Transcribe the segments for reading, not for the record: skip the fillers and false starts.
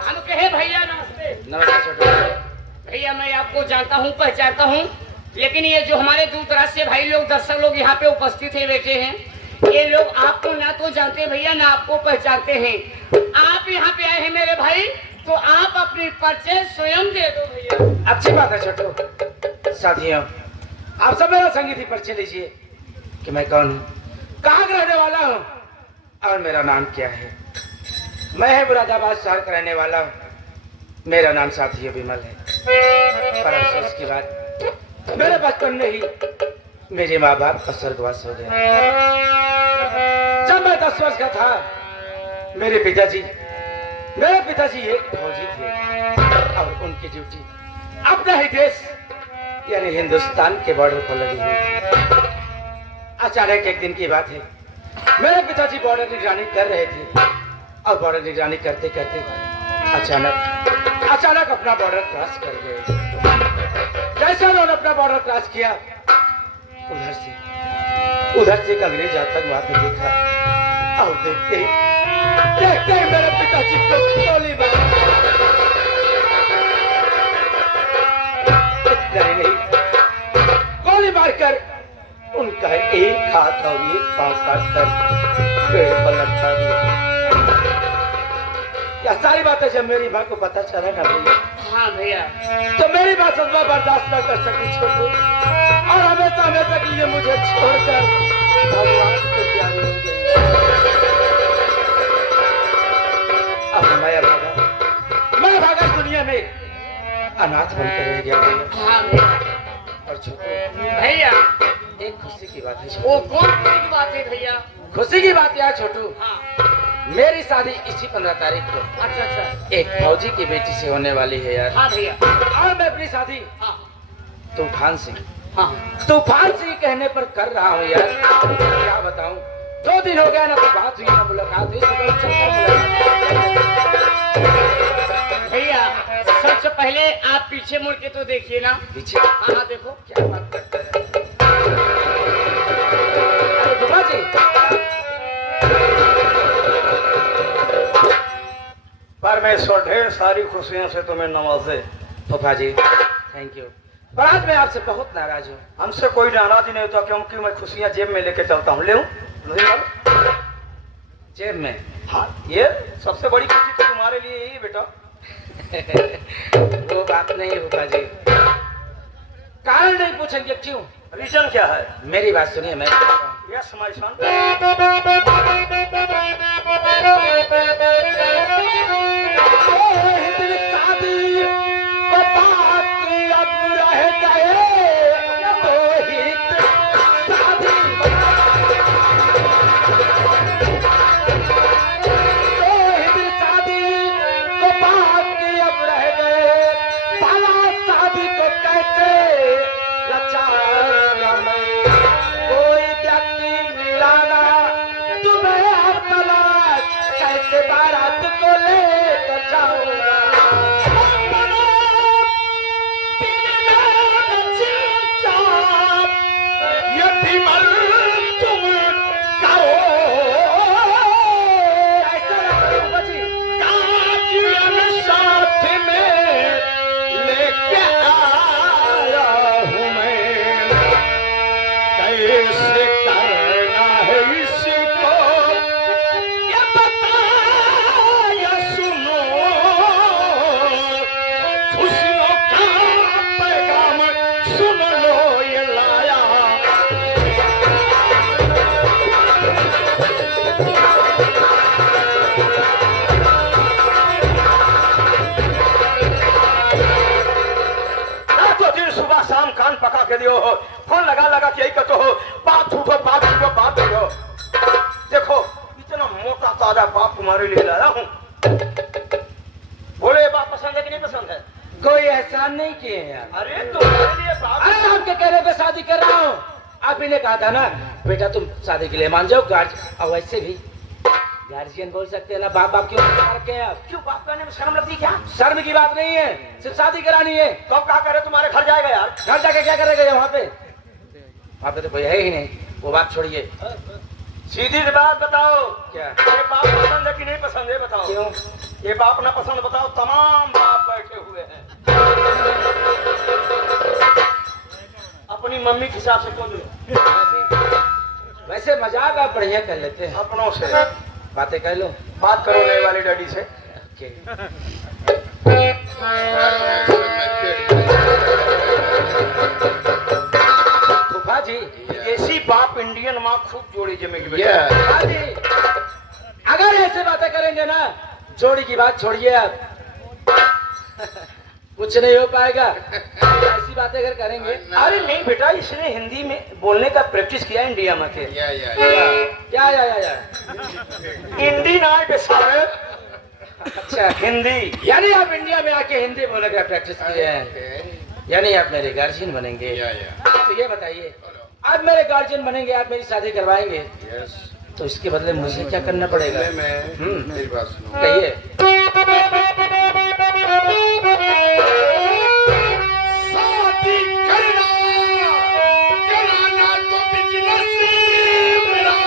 हम कहे भैया नमस्ते। नमस्ते छोटू। भैया मैं आपको जानता हूँ, पहचानता हूँ, लेकिन ये जो हमारे दूर दराज से भाई लोग, दर्शक लोग यहाँ पे उपस्थित है, बैठे हैं, ये लोग आपको ना तो जानते भैया, ना आपको पहचानते हैं। आप यहाँ पे आए हैं मेरे भाई, तो आप अपनी परिचय स्वयं दे दो भैया। अच्छी बात है छोटू। साथियों, आप सब मेरा संगीत ही परिचय लीजिए कि मैं कौन हूँ, कहाँ का रहने वाला हूँ और मेरा नाम क्या है। मैं है मुरादाबाद शहर का रहने वाला हूँ। मेरा नाम साथियों विमल है। पर अफसोस की बात, मेरे बचपन में ही मेरे माँ बाप का स्वर्गवास हो गया। जब मैं 10 वर्ष का था, मेरे पिताजी एक फौजी थे और उनकी ड्यूटी अपना ही देश यानी हिंदुस्तान के बॉर्डर पर लगी हुई थी। अचानक एक दिन की बात है, मेरे पिताजी बॉर्डर निगरानी कर रहे थे और बॉर्डर निगरानी करते करते अचानक अपना बॉर्डर क्रॉस कर गए। जैसे उन्होंने अपना बॉर्डर क्रॉस किया, उधर से एक अंग्रेज आतंकवाद ने देखा और देखते ही मेरे पिताजी को गोली मार। इतना ही नहीं, गोली मारकर उनका एक हाथ और एक पांव काटकर पेड़ पर लटका दिया। क्या सारी बातें जब मेरी माँ को पता चला ना भैया, हाँ भैया, तो मेरी बात सुनना बर्दाश्त न कर सकी छोटू, और हमेशा के लिए मुझे छोड़कर भगवान को प्यारी हो गई। अब मैं भागा दुनिया में अनाथ बनकर रह गया भैया। हाँ भैया। और छोटू भैया, एक खुशी की बात है वो छोटू। कौन खुशी की बात है भैया? खुशी की बात यार छोटू, हाँ। मेरी शादी इसी 15 तारीख को अच्छा। एक फौजी की बेटी से होने वाली है यार। हाँ भैया। और मैं अपनी शादी हाँ तूफान सिंह कहने पर कर रहा हूँ यार। क्या बताऊँ, 2 दिन हो गया ना तो बात हुई ना मुलाकात हुई। भैया, सबसे पहले आप पीछे मुड़ के तो देखिए ना। पीछे? हाँ देखो। क्या बात करते हैं अरे बाबा जी। परमेश्वर ढेर सारी खुशियों से तुम्हें नवाजे। फूफा जी थैंक यू, पर आज मैं आपसे बहुत नाराज हूँ। हमसे कोई नाराज नहीं होता, क्योंकि मैं खुशियां जेब में लेके चलता हूँ। ले जेब में? हाँ, ये सबसे बड़ी खुशी तो तुम्हारे लिए ही बेटा। वो बात नहीं है फूफा जी, कारण नहीं पूछेंगे क्यों? रीजन क्या है? मेरी बात सुनिए। मैं यस माय सन। बारात को लेकर जाऊंगा। के दियो हो, फोन लगा के यही कहते हो, बाप झूठो बाप झूठो बाप झूठो। देखो इतना मोटा ताजा बाप तुम्हारे लिए लाया हूँ। बोले ये बात पसंद है कि नहीं पसंद है? कोई एहसान नहीं किए यार। अरे तुम्हारे लिए बाप, अरे आपके कहने पे शादी कर रहा हूँ। आप ही ने कहा था ना बेटा तुम शादी के लिए मान जाओ। और वैसे भी गार्जियन बोल सकते हैं ना, बाप बाप क्यों रखे हैं आप? क्यों बाप कहने में शर्म लगती क्या? शर्म की बात नहीं है, सिर्फ शादी करानी है। कब क्या करे, तुम्हारे घर जाएगा यार। घर जाके क्या करेगा? वहाँ पे तो कोई है ही नहीं। वो बात छोड़िए, सीधी सी बात बताओ, क्या? ये बाप पसंद है कि नहीं पसंद है बताओ। क्यों? ये बाप ना पसंद बताओ, तमाम बाप बैठे हुए हैं। अपनी मम्मी के हिसाब से क्यों दो? वैसे मजाक आप बढ़िया कर लेते हैं, अपनों से बातें कर लो। बात करो नए वाली डैडी से। ओके। फूफा जी, ऐसी बाप इंडियन माँ खूब जोड़ी जमेगी बेटा। फूफा जी, अगर ऐसे बातें करेंगे ना, जोड़ी की बात छोड़िए आप, कुछ नहीं हो पाएगा। ऐसी बातें अगर करेंगे। अरे नहीं बेटा, इसने हिंदी में बोलने का प्रैक्टिस किया इंडिया में थे। क्या या हिंदी ना बेसारे, अच्छा, हिंदी। यानी आप इंडिया में आके हिंदी बोलने का प्रैक्टिस किए हैं, यानी आप मेरे गार्जियन बनेंगे। तो ये बताइए, आप मेरे गार्जियन बनेंगे, आप मेरी शादी करवाएंगे, तो इसके बदले मुझे क्या करना पड़ेगा? मेरी बात सुनो। कहिए। शादी करना कराना तो बिजनेस मेरा।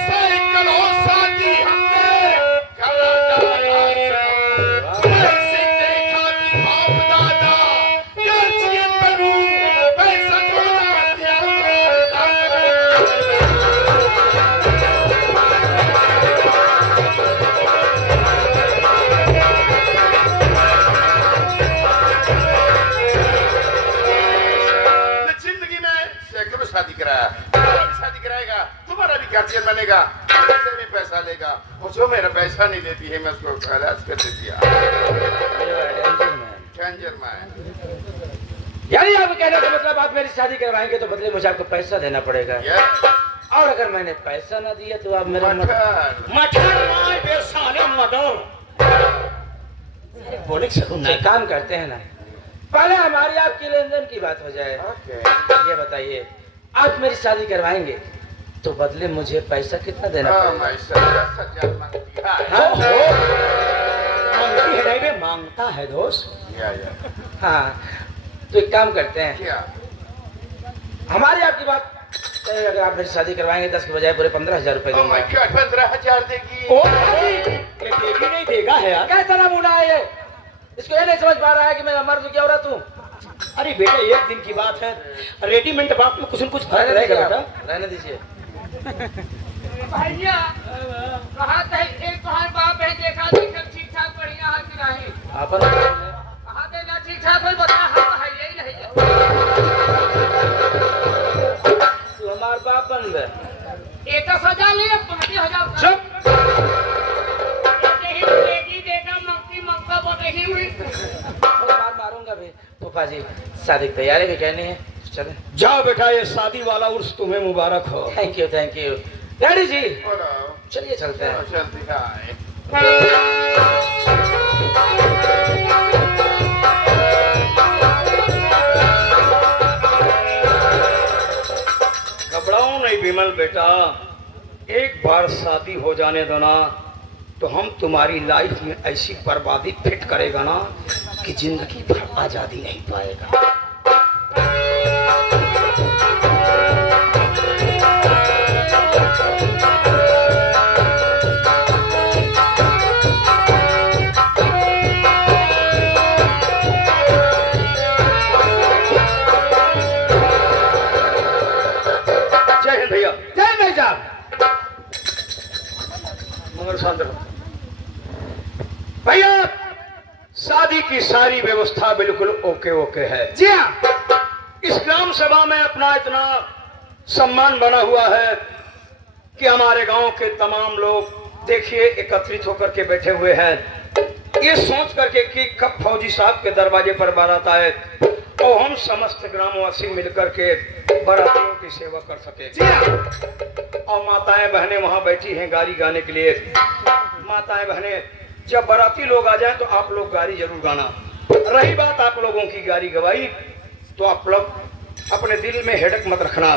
सैकड़ों शादी हमने कराना ऐसे देखा कि बाप दादा गार्जियन बनूं, पैसा जोड़ा दिया। जिंदगी में सैकड़ों शादी कराया, तुम्हारा भी शादी कराएगा, तुम्हारा भी गार्जियन बनेगा, मुझसे भी पैसा लेगा, और जो मेरा पैसा नहीं देती है मैं उसको खलास कर देती है। Danger man. यानी आप कहने का मतलब आप मेरी शादी करवाएंगे तो बदले मुझे आपको पैसा देना पड़ेगा, और अगर मैंने पैसा ना दिया तो आप मेरा बोले एक काम करते हैं ना, पहले हमारी आपकी लेन देन की बात हो जाए। ये बताइए, आप मेरी शादी करवाएंगे तो बदले मुझे पैसा कितना देना पड़ेगा? मांगता है दोस्त। हाँ, तो एक काम करते हैं, क्या? हमारी आपकी बात अगर आप मेरी शादी करवाएंगे 10 के बजाय पूरे 15,000 रुपए दूंगा। 15,000 देगी। ये देगी नहीं देगा है यार। कैसा ना मुड़ा है ये, इसको ये नहीं समझ पा रहा है कि मैं मर्द हूँ क्या औरत हूँ। अरे बेटा, एक दिन की बात है, रेडीमेड बात में कुछ न कुछ फर्क रहेगा बेटा। रहने दीजिए। भैया कहा था एक तुम्हारे बाप है, देखा सब ठीक ठाक बढ़िया है कि नहीं? अपन कहा थे ना ठीक ठाक है, बता हाँ है यही नहीं है। तू हमार बाप बन गए। एक सजा ले 50,000। चुप। देगा मंगती मंगता बोले ही हुई। मार मारूंगा भी। फूफा जी, शादी की तैयारी भी कहनी है, चले। जाओ बेटा, ये शादी वाला उर्स तुम्हें मुबारक हो। थैंक यू डैडी जी, बोलो। चलिए चलते हैं। चलती है। घबराओ नहीं विमल बेटा, एक बार शादी हो जाने दो ना, तो हम तुम्हारी लाइफ में ऐसी बर्बादी फिट करेगा ना कि जिंदगी भर आजादी नहीं पाएगा। जय हिंद भैया। जय भाई साहब। मगर शांत रहो भैया, शादी की सारी व्यवस्था बिल्कुल ओके ओके है। जी हाँ। इस ग्राम सभा में अपना इतना सम्मान बना हुआ है कि हमारे गांव के तमाम लोग देखिए एकत्रित होकर के बैठे हुए हैं, ये सोच करके कि कब फौजी साहब के दरवाजे पर बारात आए और हम समस्त ग्रामवासी मिलकर के बारातियों की सेवा कर सके। जी हाँ। और माताएं बहनें वहां बैठी हैं गाड़ी गाने के लिए। माताएं बहनें, जब बाराती लोग आ जाएं तो आप लोग गाड़ी जरूर गाना। रही बात आप लोगों की गाड़ी गवाई, तो आप लोग अपने दिल में हेडक मत रखना।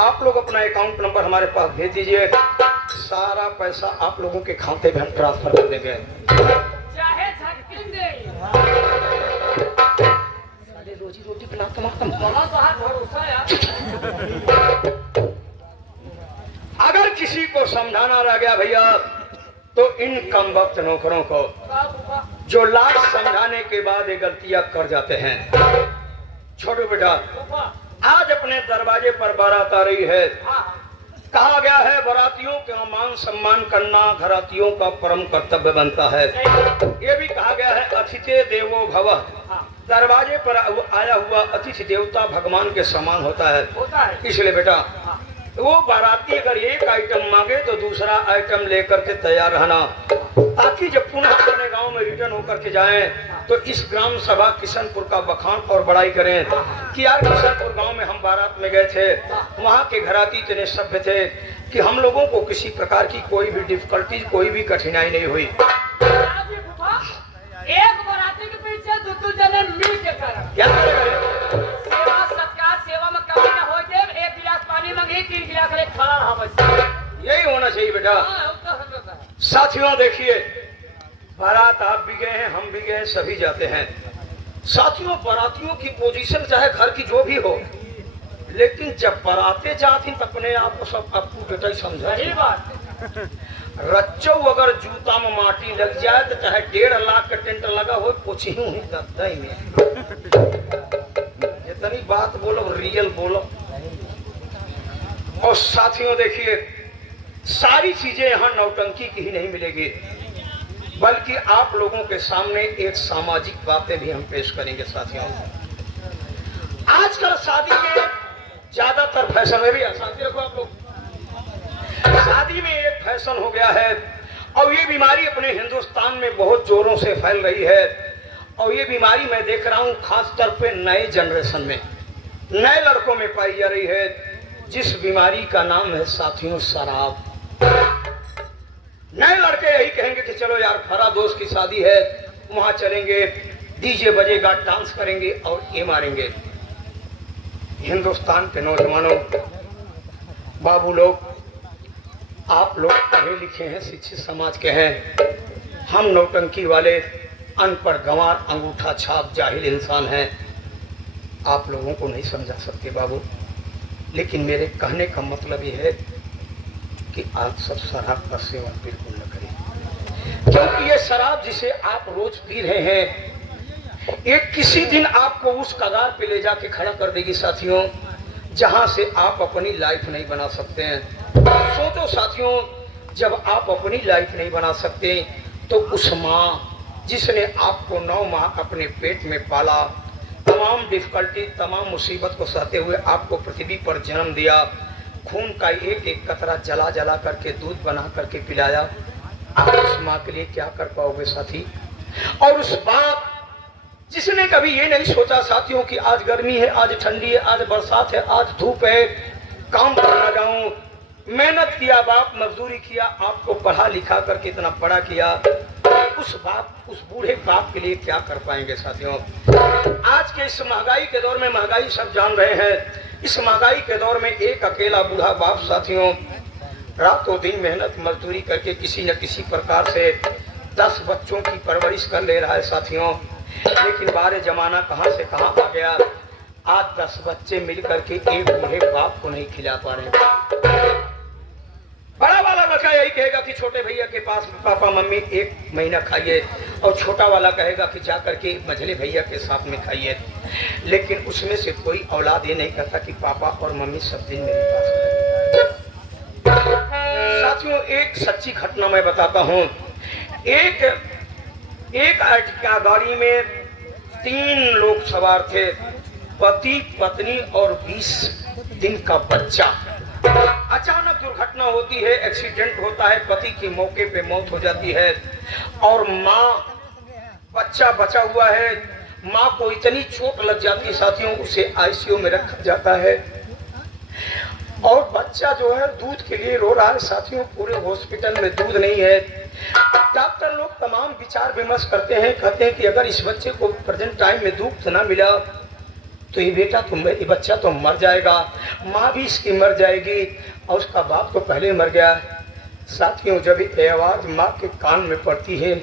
आप लोग अपना अकाउंट नंबर हमारे पास भेज दीजिए, सारा पैसा आप लोगों के खाते में हम ट्रांसफर कर देंगे। चाहे झटकिन दे रोजी रोटी पिला कमा कम। बोला तो हाथ भरोसा यार। अगर किसी को समझाना रह गया भैया तो इन कम वक्त नौकरों को, जो लाख समझाने के बाद ये गलतियां कर जाते हैं। छोटो बेटा, आज अपने दरवाजे पर बारात आ रही है। कहा गया है बारातियों का मान सम्मान करना घरातियों का परम कर्तव्य बनता है। ये भी कहा गया है अतिथि देवो भवः, दरवाजे पर आया हुआ अतिथि देवता भगवान के समान होता है। इसलिए बेटा वो बाराती अगर एक आइटम मांगे तो दूसरा आइटम लेकर के तैयार रहना, ताकि जब पुनः अपने गांव में रिटर्न होकर के जाएं तो इस ग्राम सभा किशनपुर का बखान और बड़ाई करें कि यार किशनपुर गांव में हम बारात में गए थे, वहां के घराती इतने सभ्य थे कि हम लोगों को किसी प्रकार की कोई भी डिफिकल्टी, कोई भी कठिनाई नहीं हुई। एक बराती के पीछे दो जने मिल के कर क्या करेगा? सेवा सत्कार, सेवा में कमी न हो जाए। एक गिलास पानी मांगे 3 गिलास ले खड़ा रहा बस। यही होना चाहिए बेटा। साथियों देखिए, बारात आप भी गए हैं, हम भी गए, सभी जाते हैं। साथियों बारातियों की पोजीशन चाहे घर की जो भी हो, लेकिन जब बाराते जाती तो अपने आप को सब आपको बेटा ही समझा। सही बात। रच्चो अगर जूता में माटी लग जाए तो चाहे 1.5 लाख का टेंट लगा हो पोछी हूँ ही में। जितनी बात बोलो रियल बोलो। और साथियों देखिए, सारी चीजें यहाँ नौटंकी की ही नहीं मिलेगी, बल्कि आप लोगों के सामने एक सामाजिक बातें भी हम पेश करेंगे। साथियों आजकल शादी में ज्यादातर फैशन में भी साथी रखो आप लोग, शादी में एक फैशन हो गया है और ये बीमारी अपने हिंदुस्तान में बहुत जोरों से फैल रही है। और ये बीमारी मैं देख रहा हूँ खास तौर पे नए जनरेशन में, नए लड़कों में पाई जा रही है, जिस बीमारी का नाम है साथियों शराब। नए लड़के यही कहेंगे कि चलो यार फरा दोस्त की शादी है, वहां चलेंगे, डीजे बजेगा, डांस करेंगे और ये मारेंगे। हिंदुस्तान के नौजवानों, बाबू लोग, आप लोग पढ़े लिखे हैं, शिक्षित समाज के हैं, हम नौटंकी वाले अनपढ़ गंवार अंगूठा छाप जाहिल इंसान हैं, आप लोगों को नहीं समझा सकते बाबू। लेकिन मेरे कहने का मतलब ये है कि आप सब शराब का सेवन बिल्कुल न करें, क्योंकि ये शराब जिसे आप रोज पी रहे हैं, एक किसी दिन आपको उस कगार पे ले जाके खड़ा कर देगी साथियों, जहां से आप अपनी लाइफ नहीं बना सकते हैं। सोचो साथियों, जब आप अपनी लाइफ नहीं बना सकते तो उस माँ जिसने आपको 9 माह अपने पेट में पाला, तमाम डिफिकल्टी, तमाम मुसीबत को सहते हुए आपको पृथ्वी पर जन्म दिया, खून का एक एक कतरा जला जला करके दूध बना करके पिलाया, आप उस माँ के लिए क्या कर पाओगे साथी? और उस बाप जिसने कभी ये नहीं सोचा साथियों कि आज गर्मी है, आज ठंडी है, आज बरसात है, आज धूप है, काम करना जाऊं, मेहनत किया, बाप मजदूरी किया, आपको पढ़ा लिखा करके इतना बड़ा किया, उस बाप, उस बूढ़े बाप के लिए क्या कर पाएंगे साथियों? आज के इस महंगाई के दौर में, महंगाई सब जान रहे हैं, इस महंगाई के दौर में एक अकेला बूढ़ा बाप साथियों रातों दिन मेहनत मजदूरी करके किसी न किसी प्रकार से 10 बच्चों की परवरिश कर ले रहा है साथियों। लेकिन बारे जमाना कहां से कहां आ गया, आज 10 बच्चे मिलकर के एक बूढ़े बाप को नहीं खिला पा रहे। बड़ा वाला बच्चा यही कहेगा कि छोटे भैया के पास पापा मम्मी 1 महीना खाइए, और छोटा वाला कहेगा कि जा करके मझले भैया के साथ में खाइए। लेकिन उसमें से कोई औलाद ये नहीं कहता कि पापा और मम्मी सब दिन मेरे पास रहे। साथियों एक सच्ची घटना मैं बताता हूँ। एक अर्टिगा गाड़ी में 3 लोग सवार थे, पति पत्नी और 20 दिन का बच्चा। अचानक दुर्घटना होती है, एक्सीडेंट होता है, पति की मौके पे मौत हो जाती है और माँ, बच्चा बचा हुआ है, माँ को इतनी चोट लग जाती है साथियों, उसे आईसीयू में रखा जाता है और बच्चा जो है दूध के लिए रो रहा है साथियों। पूरे हॉस्पिटल में दूध नहीं है। डॉक्टर लोग तमाम विचार विमर्श करते हैं, कहते हैं कि अगर इस बच्चे को प्रेजेंट टाइम में दूध ना मिला तो ये बच्चा तो मर जाएगा, माँ भी इसकी मर जाएगी और उसका बाप तो पहले मर गया। साथियों जब ये आवाज़ माँ के कान में पड़ती है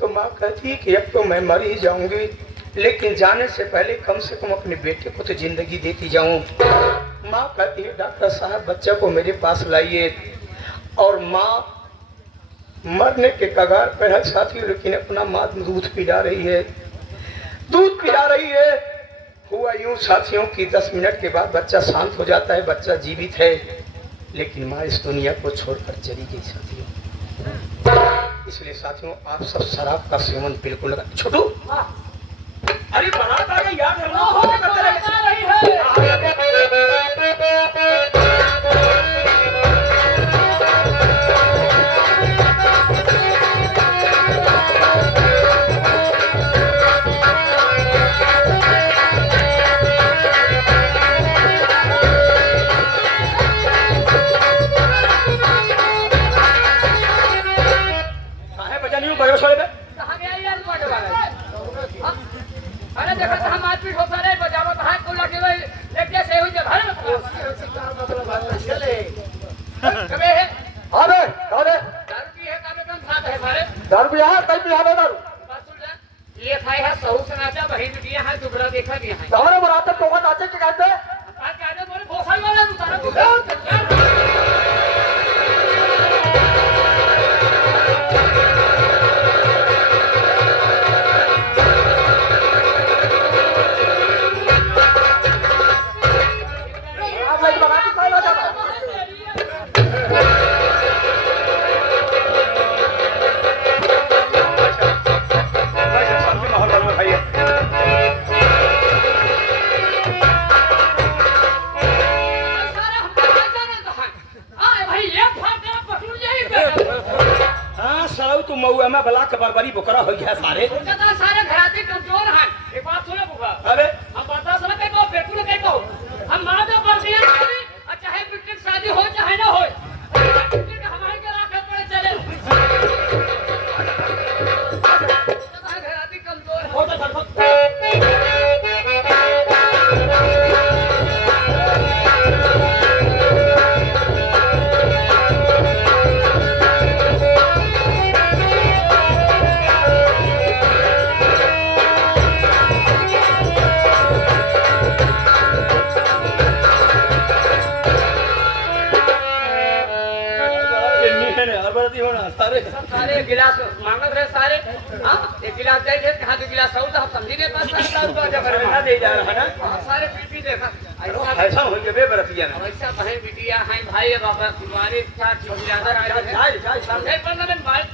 तो माँ कहती है कि अब तो मैं मर ही जाऊंगी, लेकिन जाने से पहले कम से कम अपने बेटे को तो जिंदगी देती जाऊं। माँ कहती है डॉक्टर साहब बच्चे को मेरे पास लाइए, और माँ मरने के कगार पर है साथियों, लेकिन अपना माँ दूध पिला रही है, दूध पिला रही है। हुआ यूं साथियों कि 10 मिनट के बाद बच्चा शांत हो जाता है, बच्चा जीवित है, लेकिन माँ इस दुनिया को छोड़कर चली गई साथियों। इसलिए साथियों आप सब शराब का सेवन बिल्कुल न करें। छोटू अरे बारात आ गई यार, हम लोग फोन करते रहे। काहे बजा नहीं हूँ बड़े छोड़े में? कहाँ गया यार बॉर्डर वाला? हाँ? अरे देखो तो हम मारपीट होता रहे, बजावत हाथ को लगे हुए एक जैसे हुई जब हर कबे है अबे अबे दारू पी है कामे कम साथ है सारे दारू पिया है, कहीं पिया है दारू? बात सुन ले, ये खाए है सहू सनाचा बहिन दिया है दुबरा देखा दिया है हमारे बरात तो बहुत अच्छे के कहते हैं। आज जाने बोले भोसड़ी वाला उतारा आप लोग बरात कहाँ ला जाता है? वैसे शांति माहौल बनो भाई। सारा हम जाने तो है आ भाई ये फाटा पकड़ जाए हाँ सराउ तू मऊआ में बला के बरबरी बोकरा हो गया सारे। उनका सारे घराते कमजोर हैं। एक बात सुनो बुआ, अबे हम बता सुनो कहीं को बेटू कहीं को हम माता पर दिया चाहे बेटी की शादी हो चाहे ना हो हमारे के राख पड़े चले घराती कमजोर है। हो तो सारे सारे गिलास मांगत रहे सारे। हाँ एक गिलास दे दे कहाँ दो गिलास और हम समझी नहीं पास पैसा दे जा रहा है ना। सारे पीपी देखा ऐसा हो गया बे बरतिया ना। ऐसा बहन बिटिया हैं भाई बाबा तुम्हारे साथ ज्यादा समझे 15 मिनट बाद